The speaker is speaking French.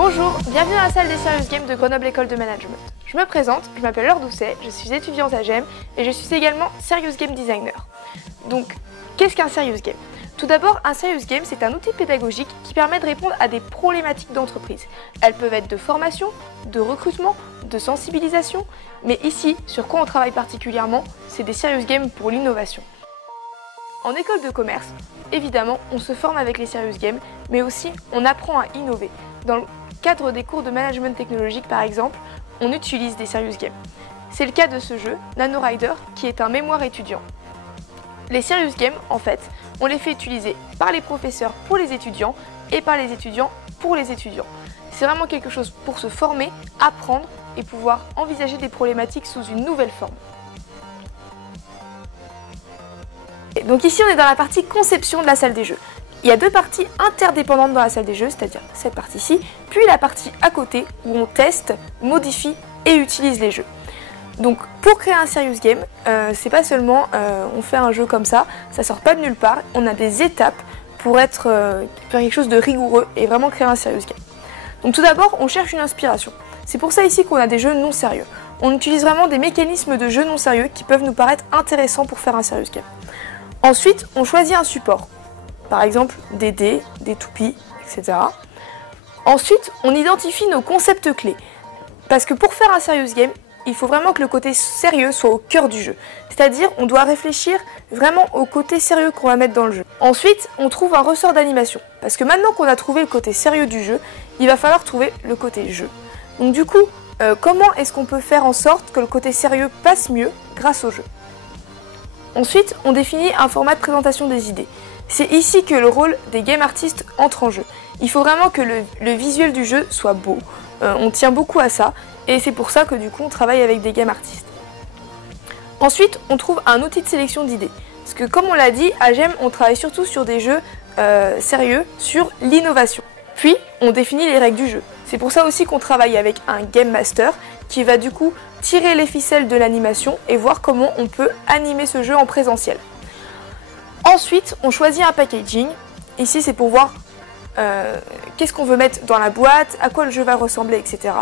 Bonjour, bienvenue dans la salle des Serious Games de Grenoble École de Management. Je me présente, je m'appelle Laure Doucet, je suis étudiante à GEM et je suis également Serious Game Designer. Donc, qu'est-ce qu'un Serious Game? Tout d'abord, un Serious Game, c'est un outil pédagogique qui permet de répondre à des problématiques d'entreprise. Elles peuvent être de formation, de recrutement, de sensibilisation, mais ici, sur quoi on travaille particulièrement, c'est des Serious Games pour l'innovation. En école de commerce, évidemment, on se forme avec les Serious Games, mais aussi on apprend à innover. Dans le cadre des cours de management technologique par exemple, on utilise des Serious Games. C'est le cas de ce jeu, NanoRider, qui est un mémoire étudiant. Les Serious Games, en fait, on les fait utiliser par les professeurs pour les étudiants et par les étudiants pour les étudiants. C'est vraiment quelque chose pour se former, apprendre et pouvoir envisager des problématiques sous une nouvelle forme. Donc ici on est dans la partie conception de la salle des jeux. Il y a deux parties interdépendantes dans la salle des jeux, c'est-à-dire cette partie-ci, puis la partie à côté où on teste, modifie et utilise les jeux. Donc pour créer un Serious Game, c'est pas seulement on fait un jeu comme ça sort pas de nulle part, on a des étapes pour faire quelque chose de rigoureux et vraiment créer un Serious Game. Donc tout d'abord on cherche une inspiration. C'est pour ça ici qu'on a des jeux non sérieux. On utilise vraiment des mécanismes de jeux non sérieux qui peuvent nous paraître intéressants pour faire un Serious Game. Ensuite, on choisit un support, par exemple des dés, des toupies, etc. Ensuite, on identifie nos concepts clés, parce que pour faire un Serious Game, il faut vraiment que le côté sérieux soit au cœur du jeu. C'est-à-dire, on doit réfléchir vraiment au côté sérieux qu'on va mettre dans le jeu. Ensuite, on trouve un ressort d'animation, parce que maintenant qu'on a trouvé le côté sérieux du jeu, il va falloir trouver le côté jeu. Donc du coup, comment est-ce qu'on peut faire en sorte que le côté sérieux passe mieux grâce au jeu ? Ensuite, on définit un format de présentation des idées. C'est ici que le rôle des game artistes entre en jeu. Il faut vraiment que le visuel du jeu soit beau. On tient beaucoup à ça et c'est pour ça que du coup on travaille avec des game artistes. Ensuite, on trouve un outil de sélection d'idées. Parce que comme on l'a dit, à GEM, on travaille surtout sur des jeux sérieux, sur l'innovation. Puis, on définit les règles du jeu. C'est pour ça aussi qu'on travaille avec un Game Master qui va du coup tirer les ficelles de l'animation et voir comment on peut animer ce jeu en présentiel. Ensuite, on choisit un packaging. Ici, c'est pour voir qu'est-ce qu'on veut mettre dans la boîte, à quoi le jeu va ressembler, etc.